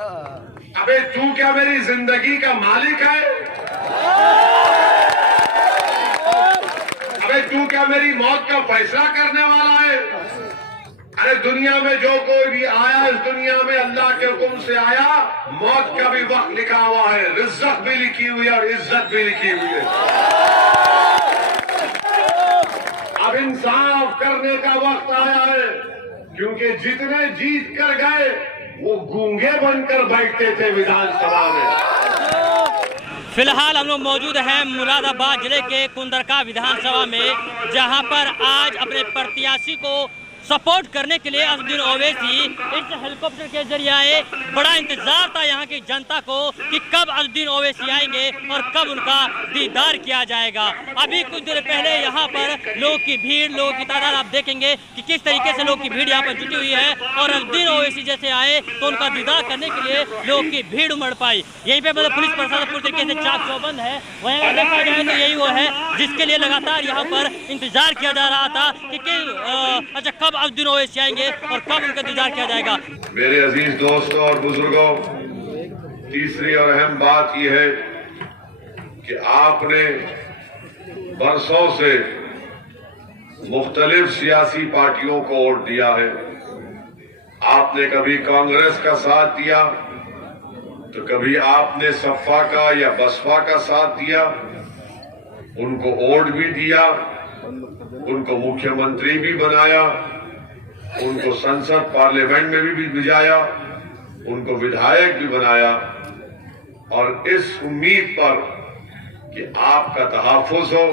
अबे तू क्या मेरी जिंदगी का मालिक है? अबे तू क्या मेरी मौत का फैसला करने वाला है? अरे दुनिया में जो कोई भी आया, इस दुनिया में अल्लाह के हुक्म से आया। मौत का भी वक्त लिखा हुआ है, रिज़्क़ भी लिखी हुई है और इज्जत भी लिखी हुई है। अब इंसाफ करने का वक्त आया है, क्योंकि जितने जीत कर गए वो गूंगे बनकर बैठते थे विधानसभा में। फिलहाल हम लोग मौजूद हैं मुरादाबाद जिले के कुंदरका विधानसभा में, जहां पर आज अपने प्रत्याशी को सपोर्ट करने के लिए असदुद्दीन ओवैसी इस हेलीकॉप्टर के जरिए आए। बड़ा इंतजार था यहाँ की जनता को कि कब असदुद्दीन ओवैसी आएंगे और कब उनका दीदार किया जाएगा। अभी कुछ देर पहले यहाँ पर लोगों की भीड़, लोगों की तादाद आप देखेंगे कि किस तरीके से लोगों की भीड़ यहाँ पर जुटी हुई है। और असदुद्दीन ओवैसी जैसे आए तो उनका दीदार करने के लिए लोगों की भीड़ उमड़ पाई। यहीं पर मतलब पुलिस प्रशासन पूरी तरीके से चाक चौबंद है। वहीं अगर देखा जाए तो यही वो है जिसके लिए लगातार यहाँ पर इंतजार किया जा रहा था कि अच्छा कब असदुद्दीन ओवैसी आएंगे और कब उनका दीदार किया जाएगा। मेरे अजीज दोस्तों और बुजुर्गों, तीसरी और अहम बात यह है कि आपने बरसों से मुख्तलिफ सियासी पार्टियों को वोट दिया है। आपने कभी कांग्रेस का साथ दिया तो कभी आपने सपा का या बसपा का साथ दिया, उनको वोट भी दिया, उनको मुख्यमंत्री भी बनाया, उनको संसद पार्लियामेंट में भी भिजाया, उनको विधायक भी बनाया। और इस उम्मीद पर कि आपका तहफ़्फ़ुज़ हो,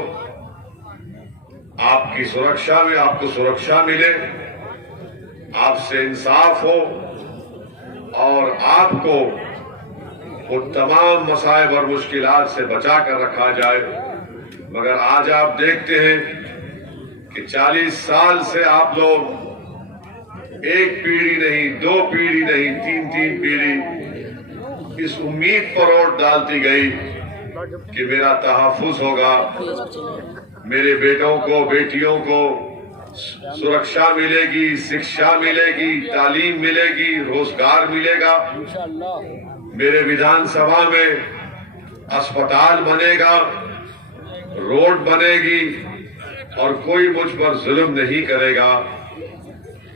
आपकी सुरक्षा में आपको सुरक्षा मिले, आपसे इंसाफ हो और आपको वो तमाम मसाइब और मुश्किलात से बचा कर रखा जाए। मगर आज आप देखते हैं कि 40 साल से आप लोग एक पीढ़ी नहीं, 2 पीढ़ी नहीं, 3 पीढ़ी इस उम्मीद पर वोट डालती गई कि मेरा तहफ़्फ़ुज़ होगा, मेरे बेटों को बेटियों को सुरक्षा मिलेगी, शिक्षा मिलेगी, तालीम मिलेगी, रोजगार मिलेगा, मेरे विधानसभा में अस्पताल बनेगा, रोड बनेगी और कोई मुझ पर जुल्म नहीं करेगा।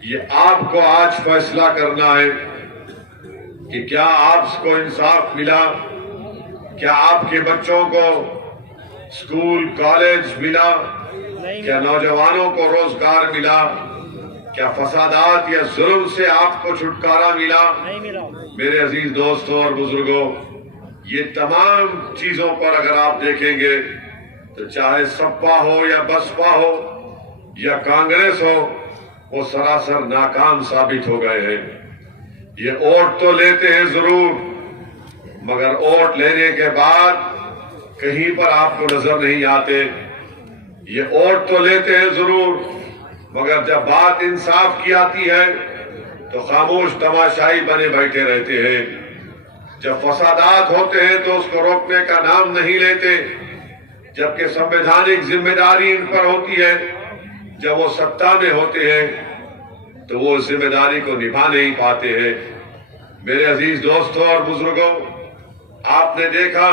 ये आपको आज फैसला करना है कि क्या आपको इंसाफ मिला, क्या आपके बच्चों को स्कूल कॉलेज मिला, क्या नौजवानों को रोजगार मिला, क्या फसादात या जुल्म से आपको छुटकारा मिला। मेरे अजीज दोस्तों और बुजुर्गों, ये तमाम चीजों पर अगर आप देखेंगे तो चाहे सपा हो या बसपा हो या कांग्रेस हो, वो सरासर नाकाम साबित हो गए हैं। ये वोट तो लेते हैं जरूर, मगर वोट लेने के बाद कहीं पर आपको नजर नहीं आते। ये वोट तो लेते हैं जरूर, मगर जब बात इंसाफ की आती है तो खामोश तमाशाई बने बैठे रहते हैं। जब फसादात होते हैं तो उसको रोकने का नाम नहीं लेते, जबकि संवैधानिक जिम्मेदारी इन पर होती है। जब वो सत्ता में होते हैं तो वो जिम्मेदारी को निभा नहीं पाते हैं। मेरे अजीज दोस्तों और बुजुर्गों, आपने देखा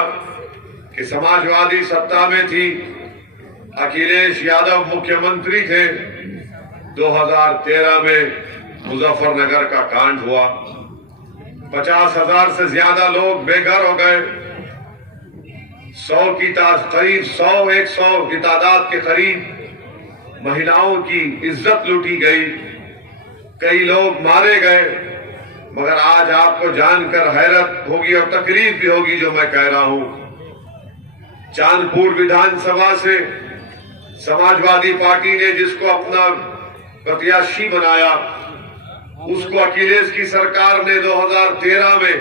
कि समाजवादी सत्ता में थी, अखिलेश यादव मुख्यमंत्री थे। 2013 में मुजफ्फरनगर का कांड हुआ, 50,000 से ज्यादा लोग बेघर हो गए। 100 की करीब 100 की तादाद के करीब महिलाओं की इज्जत लूटी गई, कई लोग मारे गए। मगर आज आपको जानकर हैरत होगी और तकलीफ भी होगी जो मैं कह रहा हूं। चांदपुर विधानसभा से समाजवादी पार्टी ने जिसको अपना प्रत्याशी बनाया, उसको अखिलेश की सरकार ने 2013 में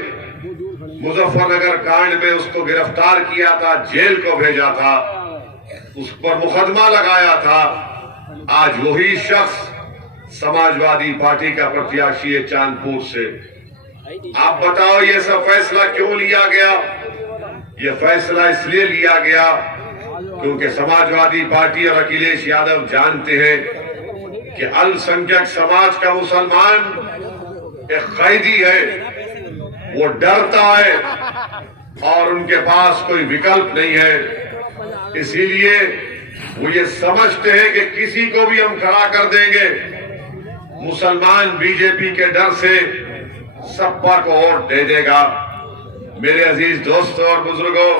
मुजफ्फरनगर कांड में उसको गिरफ्तार किया था, जेल को भेजा था, उस पर मुकदमा लगाया था। आज वही शख्स समाजवादी पार्टी का प्रत्याशी है चांदपुर से। आप बताओ ये सब फैसला क्यों लिया गया? ये फैसला इसलिए लिया गया क्योंकि समाजवादी पार्टी और अखिलेश यादव जानते हैं कि अल्पसंख्यक समाज का मुसलमान एक कैदी है, वो डरता है और उनके पास कोई विकल्प नहीं है। इसीलिए वो ये समझते हैं कि किसी को भी हम खड़ा कर देंगे। मुसलमान बीजेपी के डर से सपा को वोट दे देगा। मेरे अजीज दोस्तों और बुजुर्गों,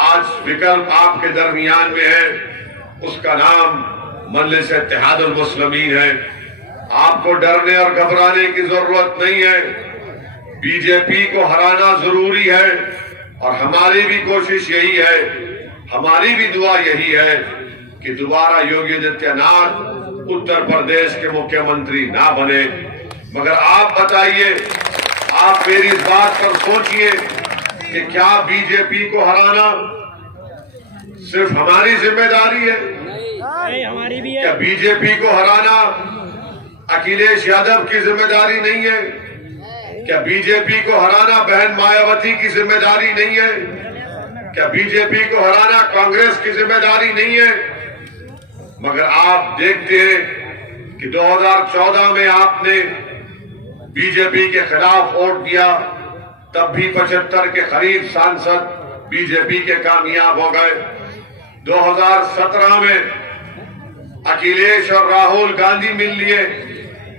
आज विकल्प आपके दरमियान में है, उसका नाम मजलिस इत्तेहादुल मुस्लिमीन है। आपको डरने और घबराने की जरूरत नहीं है। बीजेपी को हराना जरूरी है और हमारी भी कोशिश यही है, हमारी भी दुआ यही है कि दोबारा योगी आदित्यनाथ उत्तर प्रदेश के मुख्यमंत्री ना बने। मगर आप बताइए, आप मेरी इस बात पर सोचिए कि क्या बीजेपी को हराना सिर्फ हमारी जिम्मेदारी है? हमारी भी क्या बीजेपी को हराना अखिलेश यादव की जिम्मेदारी नहीं है? क्या बीजेपी को हराना बहन मायावती की जिम्मेदारी नहीं है? क्या बीजेपी को हराना कांग्रेस की जिम्मेदारी नहीं है? मगर आप देखते हैं कि 2014 में आपने बीजेपी के खिलाफ वोट दिया, तब भी 75 के करीब सांसद बीजेपी के कामयाब हो गए। 2017 में अखिलेश और राहुल गांधी मिल लिए,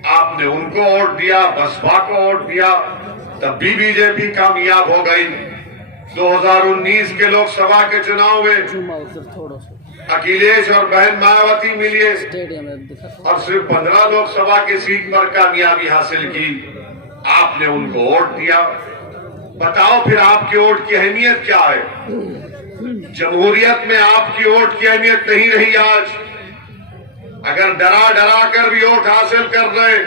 आपने उनको वोट दिया, बसपा को वोट दिया, तब भी बीजेपी कामयाब हो गई। 2019 के लोकसभा के चुनाव में अखिलेश और बहन मायावती मिले और सिर्फ 15 लोकसभा की सीट पर कामयाबी हासिल की, आपने उनको वोट दिया। बताओ फिर आपके वोट की अहमियत क्या है? जमहूरियत में आपकी वोट की अहमियत नहीं रही। आज अगर डरा डरा कर भी वोट हासिल कर रहे,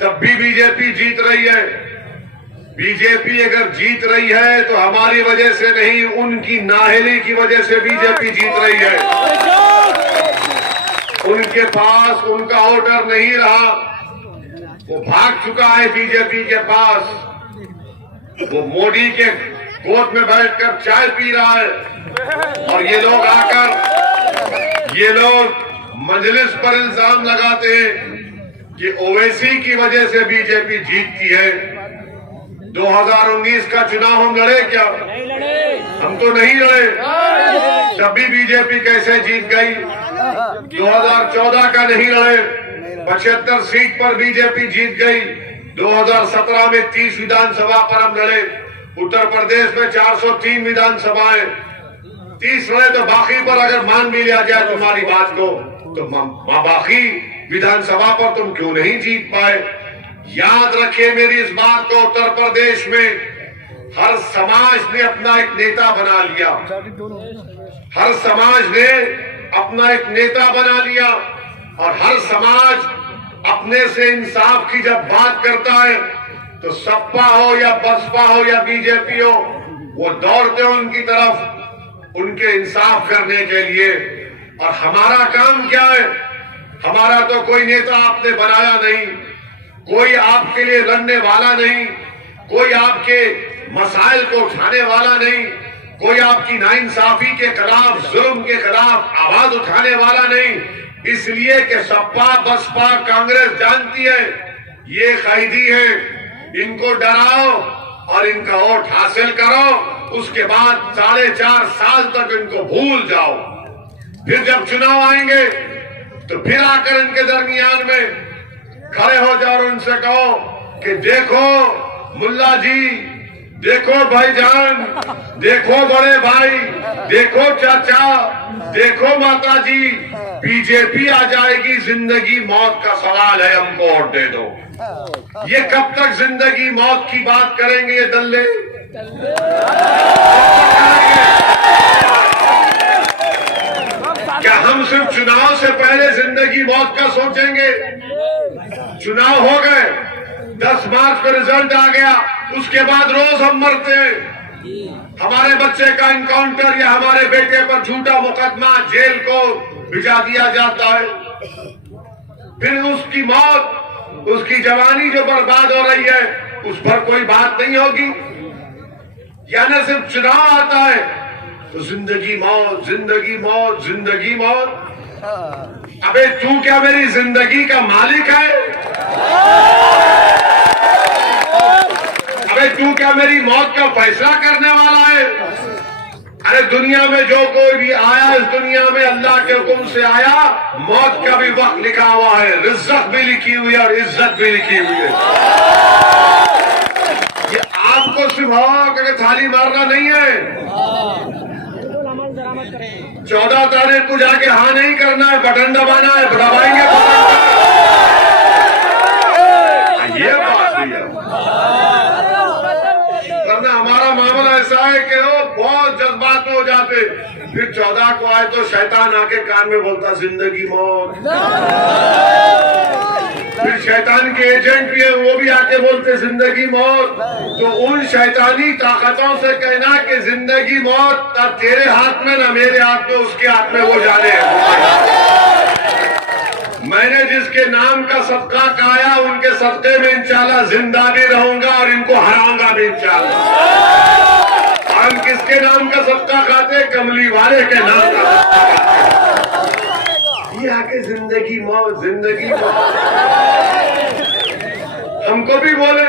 तब भी बीजेपी जीत रही है। बीजेपी अगर जीत रही है तो हमारी वजह से नहीं, उनकी नाअहली की वजह से बीजेपी जीत रही है। उनके पास उनका वोटर नहीं रहा, वो भाग चुका है बीजेपी के पास। वो मोदी के गोद में बैठकर चाय पी रहा है और ये लोग आकर ये लोग मजलिस पर इल्जाम लगाते हैं कि ओवैसी की वजह से बीजेपी जीतती है। 2019 का चुनाव हम लड़े क्या? नहीं लड़े। हम तो नहीं लड़े, तभी बीजेपी कैसे जीत गई? 2014 का नहीं लड़े, 75 सीट पर बीजेपी जीत गई। 2017 में 30 विधानसभा पर हम लड़े। उत्तर प्रदेश में 403 विधानसभाएं, 30 लड़े तो बाकी पर अगर मान भी लिया जाए तुम्हारी बात को, तो बाकी विधानसभा पर तुम क्यों नहीं जीत पाए? याद रखिए मेरी इस बात को, उत्तर प्रदेश में हर समाज ने अपना एक नेता बना लिया। हर समाज ने अपना एक नेता बना लिया और हर समाज अपने से इंसाफ की जब बात करता है तो सपा हो या बसपा हो या बीजेपी हो, वो दौड़ते हो उनकी तरफ, उनके इंसाफ करने के लिए। और हमारा काम क्या है? हमारा तो कोई नेता आपने बनाया नहीं, कोई आपके लिए लड़ने वाला नहीं, कोई आपके मसाइल को उठाने वाला नहीं, कोई आपकी नाइंसाफी के खिलाफ, जुल्म के खिलाफ आवाज उठाने वाला नहीं। इसलिए कि सपा बसपा कांग्रेस जानती है ये कैदी है, इनको डराओ और इनका वोट हासिल करो, उसके बाद 4.5 साल तक इनको भूल जाओ। फिर जब चुनाव आएंगे तो फिर आकर इनके दरमियान में खड़े हो जाओ और उनसे कहो कि देखो मुल्ला जी, देखो भाईजान, देखो बड़े भाई, देखो चाचा, देखो माता जी, बीजेपी आ जाएगी, जिंदगी मौत का सवाल है, हमको वोट दे दो। ये कब तक जिंदगी मौत की बात करेंगे ये दल्ले? क्या हम सिर्फ चुनाव से पहले जिंदगी मौत का सोचेंगे? चुनाव हो गए, 10 मार्च को रिजल्ट आ गया, उसके बाद रोज हम मरते हैं। हमारे बच्चे का इनकाउंटर या हमारे बेटे पर झूठा मुकदमा, जेल को भिजा दिया जाता है। फिर उसकी मौत, उसकी जवानी जो बर्बाद हो रही है, उस पर कोई बात नहीं होगी। यानी सिर्फ चुनाव आता है तो जिंदगी मौत, जिंदगी मौत, जिंदगी मौत। अबे तू क्या मेरी जिंदगी का मालिक है? अबे तू क्या मेरी मौत का फैसला करने वाला है? अरे दुनिया में जो कोई भी आया, इस दुनिया में अल्लाह के हुक्म से आया। मौत का भी वक्त लिखा हुआ है, रिज़्क़ भी लिखी हुई है और इज्जत भी लिखी हुई है। ये आपको सिर्फ हवा करके थाली मारना नहीं है। 14 तारीख को जाके हाँ नहीं करना है, बटन दबाना है, दबाएंगे ये बात भी है। वरना हमारा मामला ऐसा है कि वो बहुत जज्बात हो जाते, फिर 14 को आए तो शैतान आके कान में बोलता जिंदगी मौत। फिर शैतान के एजेंट भी है, वो भी आके बोलते जिंदगी मौत। तो उन शैतानी ताकतों से कहना कि जिंदगी मौत अब तेरे हाथ में, ना मेरे हाथ में, उसके हाथ में, वो जाने। मैंने जिसके नाम का सदका खाया, उनके सदके में इंशाल्लाह जिंदा भी रहूंगा और इनको हराऊंगा भी इंशाल्लाह। हम किसके नाम का सदका खाते? कमली वाले के नाम का। ये आके जिंदगी मौत, जिंदगी मौत। हमको भी बोले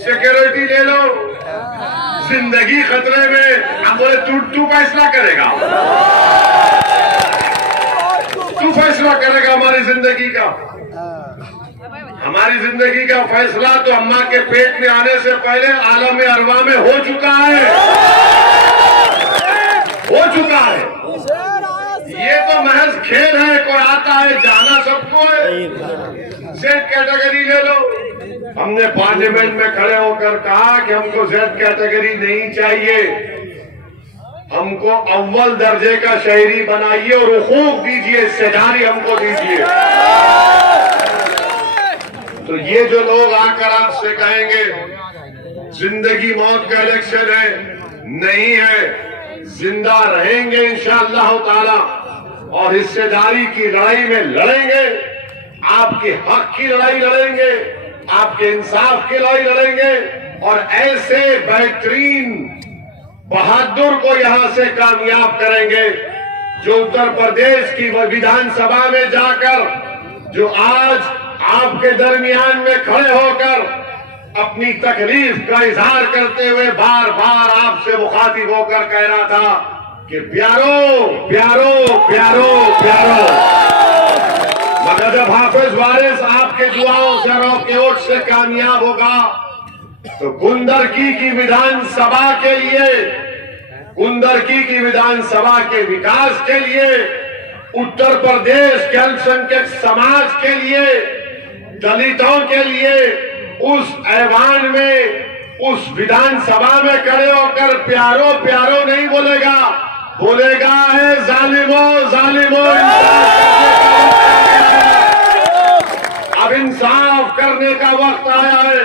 सिक्योरिटी ले लो, जिंदगी खतरे में। हम बोले तू फैसला करेगा, तू फैसला करेगा हमारी जिंदगी का। हमारी जिंदगी का फैसला तो अम्मा के पेट में आने से पहले आलम अरवा में हो चुका है, हो चुका है। ये तो महज खेल है, कोई आता है जाना सबको है। जेड कैटेगरी ले लो। हमने पार्लियामेंट में खड़े होकर कहा कि हमको जेड कैटेगरी नहीं चाहिए, हमको अव्वल दर्जे का शहरी बनाइए और हुकूक दीजिए, हिस्सेदारी हमको दीजिए। तो ये जो लोग आकर आपसे कहेंगे जिंदगी मौत का इलेक्शन है, नहीं है, जिंदा रहेंगे इंशाअल्लाह ताला और हिस्सेदारी की लड़ाई में लड़ेंगे, आपके हक की लड़ाई लड़ेंगे, आपके इंसाफ की लड़ाई लड़ेंगे और ऐसे बेहतरीन बहादुर को यहां से कामयाब करेंगे जो उत्तर प्रदेश की विधानसभा में जाकर, जो आज आपके दरमियान में खड़े होकर अपनी तकलीफ का इजहार करते हुए बार बार आपसे मुखातिब होकर कह रहा था कि प्यारो प्यारो प्यारो प्यारो। मगर जब हाफिज वारिस आपके दुआओं से और आपके वोट से कामयाब होगा तो कुंदरकी की विधानसभा के लिए, कुंदरकी की विधानसभा के विकास के लिए, उत्तर प्रदेश के अल्पसंख्यक समाज के लिए, दलितों के लिए उस ऐवान में, उस विधानसभा में खड़े होकर प्यारो प्यारो नहीं बोलेगा, बोलेगा है जालिमो जालिमो। अब इंसाफ करने का वक्त आया है,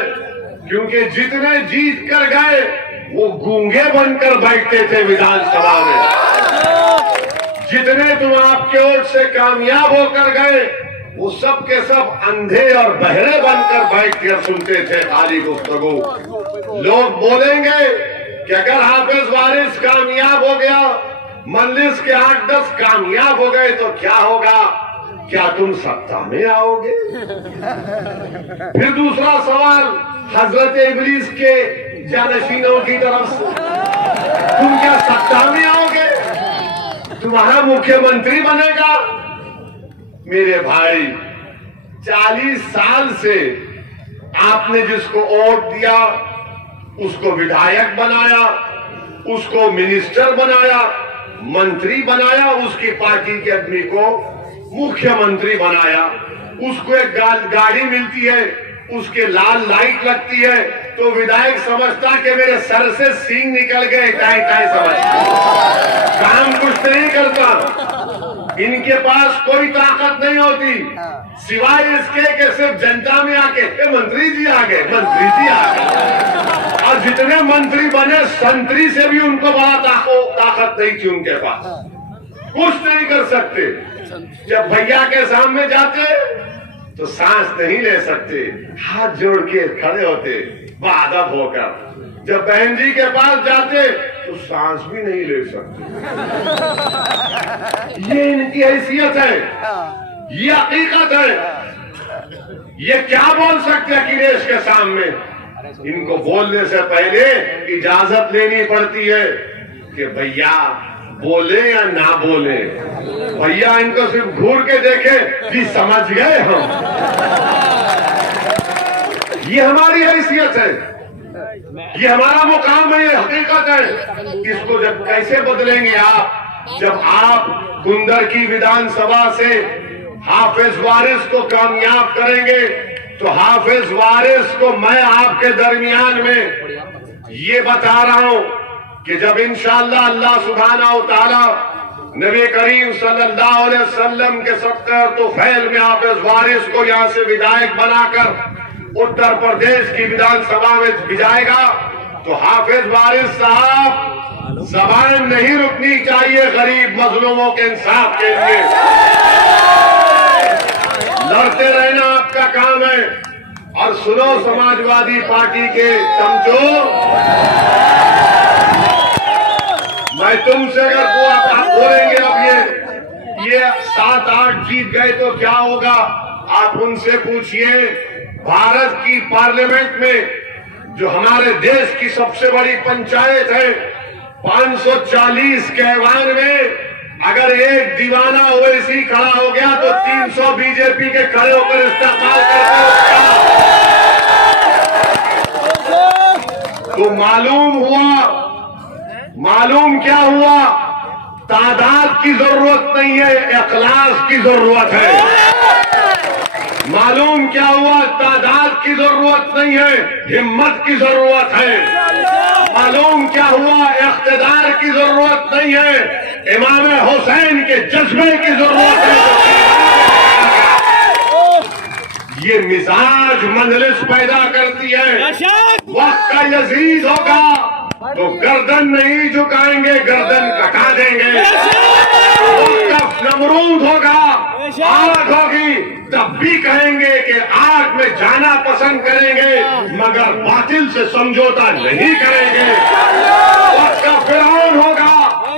क्योंकि जितने जीत कर गए वो गूंगे बनकर बैठते थे विधानसभा में। जितने तुम आपके वोट से कामयाब होकर गए वो सब के सब अंधे और बहरे बनकर बैठ कर सुनते थे खाली गुफ्तगू। लोग बोलेंगे कि अगर हाफिज वारिस कामयाब हो गया, मजलिस के 8-10 कामयाब हो गए तो क्या होगा? क्या तुम सत्ता में आओगे? फिर दूसरा सवाल हजरत इब्लीस के जानशीनों की तरफ से, तुम क्या सत्ता में आओगे? तुम्हारा मुख्यमंत्री बनेगा? मेरे भाई, 40 साल से आपने जिसको वोट दिया उसको विधायक बनाया, उसको मिनिस्टर बनाया, मंत्री बनाया, उसकी पार्टी के आदमी को मुख्यमंत्री बनाया, उसको एक गाड़ी मिलती है, उसके लाल लाइट लगती है तो विधायक समझता कि मेरे सर से सींग निकल गए, टाई टाई समझता, काम कुछ नहीं करता। इनके पास कोई ताकत नहीं होती सिवाय इसके कि सिर्फ जनता में आके मंत्री जी आ गए, मंत्री जी आ गए। और जितने मंत्री बने संतरी से भी उनको बड़ा ताकत नहीं थी उनके पास, कुछ नहीं कर सकते। जब भैया के सामने जाते तो सांस नहीं ले सकते, हाथ जोड़ के खड़े होते बादब होकर। जब बहन जी के पास जाते तो सांस भी नहीं ले सकते। ये इनकी हैसियत है, ये हकीकत है। ये क्या बोल सकते अखिलेश के सामने? इनको बोलने से पहले इजाजत लेनी पड़ती है कि भैया बोले या ना बोले। भैया इनको सिर्फ घूर के देखे कि समझ गए हम। ये हमारी हैसियत है, ये हमारा मुकाम है, ये हकीकत है। इसको जब कैसे बदलेंगे आप, जब आप कुंदर की विधानसभा से हाफिज वारिस को कामयाब करेंगे, तो हाफिज वारिस को मैं आपके दरमियान में ये बता रहा हूं कि जब इंशाअल्लाह अल्लाह सुब्हानहू तआला नबी करीम सल्लल्लाहु अलैहि वसल्लम के सत्तर तो फैल में हाफिज वारिस को यहां से विधायक बनाकर उत्तर प्रदेश की विधानसभा में भिजाएगा, तो हाफिज वारिस साहब जबान नहीं रुकनी चाहिए गरीब मजलूमों के इंसाफ के लिए। लड़ते रहना आपका काम है। और सुनो समाजवादी पार्टी के चमचों, मैं तुमसे अगर आप बोलेंगे अब ये 7-8 जीत गए तो क्या होगा, आप उनसे पूछिए। भारत की पार्लियामेंट में जो हमारे देश की सबसे बड़ी पंचायत है, 540 के ऐवान में अगर एक दीवाना ओवैसी खड़ा हो गया तो 300 बीजेपी के खड़े होकर इस्तेमाल करते उसका। तो मालूम क्या हुआ, तादाद की जरूरत नहीं है, इखलास की जरूरत है। मालूम क्या हुआ, तादाद की जरूरत नहीं है, हिम्मत की जरूरत है। मालूम क्या हुआ, इख्तिदार की जरूरत नहीं है, इमाम हुसैन के जज्बे की जरूरत है। ये मिजाज मंजलिस पैदा करती है। वक्त का यजीद होगा तो गर्दन नहीं झुकाएंगे, गर्दन कटा देंगे। वक्त का नमरूद होगा, आग होगी, तब भी कहेंगे कि आग में जाना पसंद करेंगे, मगर बातिल से समझौता नहीं करेंगे। वक्त का फिरौन होगा,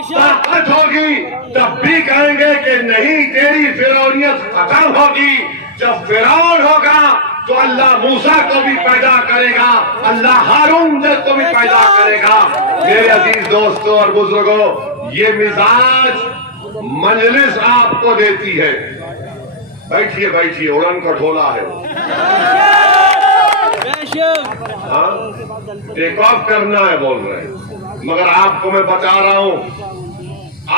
ताकत होगी, तब भी कहेंगे कि नहीं, तेरी फिरौनियत खत्म होगी। जब फिरौन होगा तो अल्लाह मूसा को भी पैदा करेगा, अल्लाह हारून को भी पैदा करेगा। मेरे अजीज दोस्तों और बुजुर्गों, ये मिजाज मजलिस आपको देती है। बैठिए बैठिए, उड़न खटोला है। हाँ, टेक ऑफ करना है बोल रहे हैं, मगर आपको मैं बता रहा हूं,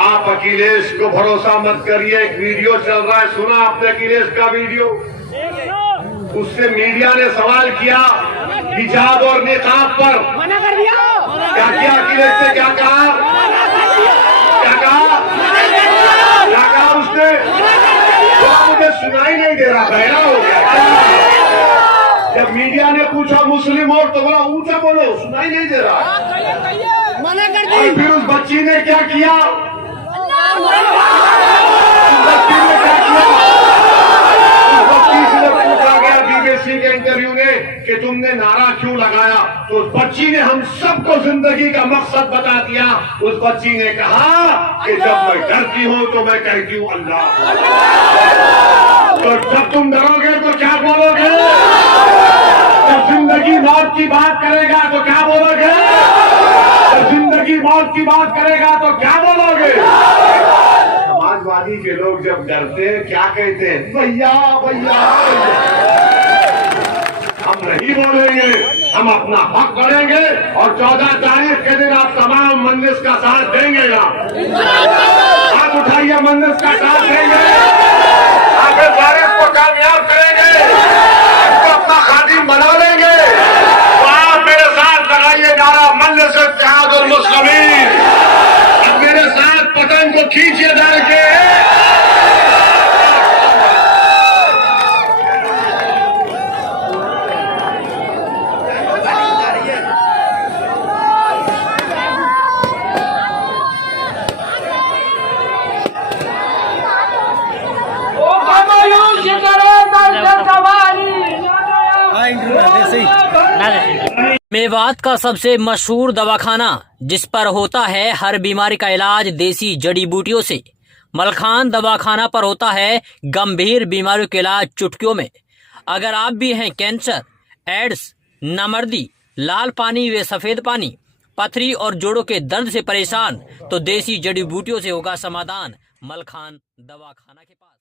आप अखिलेश को भरोसा मत करिए। एक वीडियो चल रहा है, सुना आपने अखिलेश का वीडियो? उससे मीडिया ने सवाल किया हिजाब और निकाब पर, मना कर दिया। क्या किया अखिलेश ने, क्या कहा, क्या कहा, क्या कहा उसने? मुझे सुनाई नहीं दे रहा, बहरा हो गया। जब मीडिया ने पूछा मुस्लिम और, तो बोला ऊंचा बोलो, सुनाई नहीं दे रहा, मना कर दिया। और फिर उस बच्ची ने क्या किया, BBC के इंटरव्यू ने कि तुमने नारा क्यों लगाया, तो उस बच्ची ने हम सबको जिंदगी का मकसद बता दिया। उस बच्ची ने कहा कि जब मैं डरती हूँ तो मैं कहती हूँ अल्लाह। तो जब तुम डरोगे तो क्या बोलोगे? जब जिंदगी मौत की बात करेगा तो क्या बोलोगे? जब जिंदगी मौत की बात करेगा तो क्या बोलोगे? समाजवादी के लोग जब डरते हैं क्या कहते हैं? भैया भैया। हम नहीं बोलेंगे, हम अपना हक बढ़ेंगे और 14 तारीख के दिन आप तमाम मंदिर का साथ देंगे ना? हाथ उठाइए, मंदिर का साथ देंगे, हाफिज वारिस को कामयाब करेंगे, इसको अपना खादिम बना लेंगे। तो आप मेरे साथ लगाइए नारा मजलिस इत्तेहादुल मुस्लिमीन। अब मेरे साथ पतंग को खींचिए डाल के। मेवात का सबसे मशहूर दवाखाना, जिस पर होता है हर बीमारी का इलाज देसी जड़ी बूटियों से। मलखान दवाखाना पर होता है गंभीर बीमारियों के इलाज चुटकियों में। अगर आप भी हैं कैंसर, एड्स, नामर्दी, लाल पानी व सफेद पानी, पथरी और जोड़ों के दर्द से परेशान तो देसी जड़ी बूटियों से होगा समाधान। मलखान दवा खाना के पास।